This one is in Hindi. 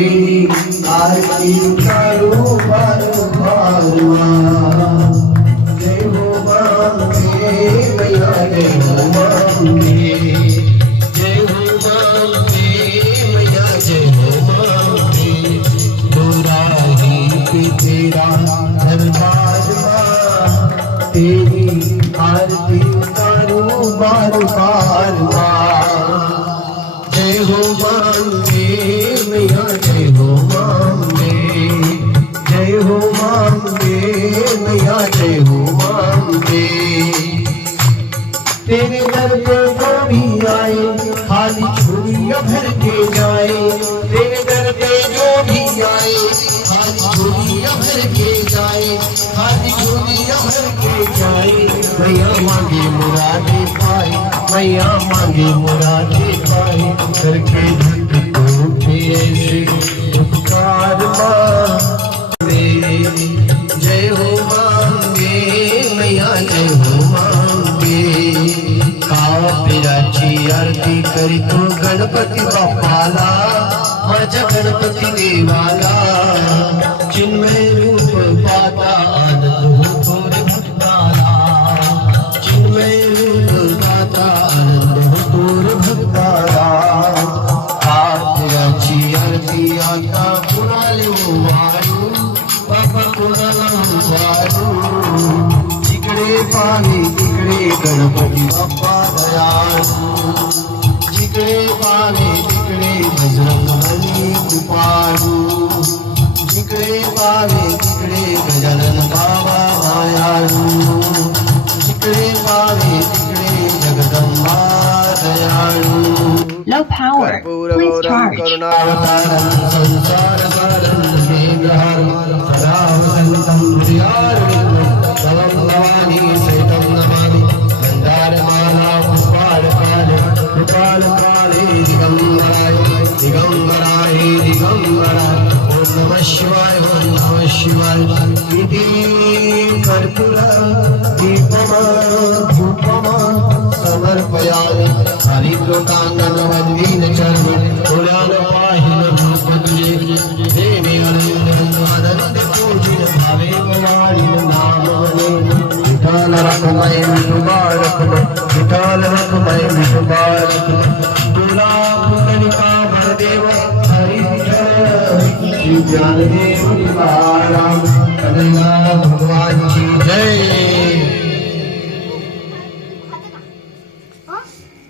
मेरी आरती करो जय हो मांगे मैया जय हो मांगे जय हो तेरी आरती करो बार बार मैया जय हो मांगे तेरे दर पे जो भी आए, खाली झोलियाँ भर के जाए। तेरे दर पे जो भी आए, खाली झोलियाँ भर के जाए। खाली झोलियाँ भर के जाए। मैया मांगे मुरादे पाए, मैया मांगे मुरादे पाए। करके टूटे ऐसे, उपकार जय हो कापिराची आरती करीतो गणपती बाप्पाला, माझ्या गणपती देवाला। चिन्मय रूप पाता आनंद होतो रे भक्ताला। चिन्मय रूप पाता आनंद होतो रे भक्ताला। कापिराची आरती आता कुणाले वारू बाबा कोणाला वारू तिकडे गणपती बाप्पा दयाळू जिकडे पाणी तिकडे बजरंग बली कृपाळू जिकडे पाणी तिकडे गजानन बाबा मायाळू जिकडे पाणी तिकडे जगदंबा दयाळू Low power. Please charge. करुणावतारं संसारसारं हेन्द्रहारं सदा वसन्तं हृदयारविन्दं शिवाय शिवाय कर्पुरा જય.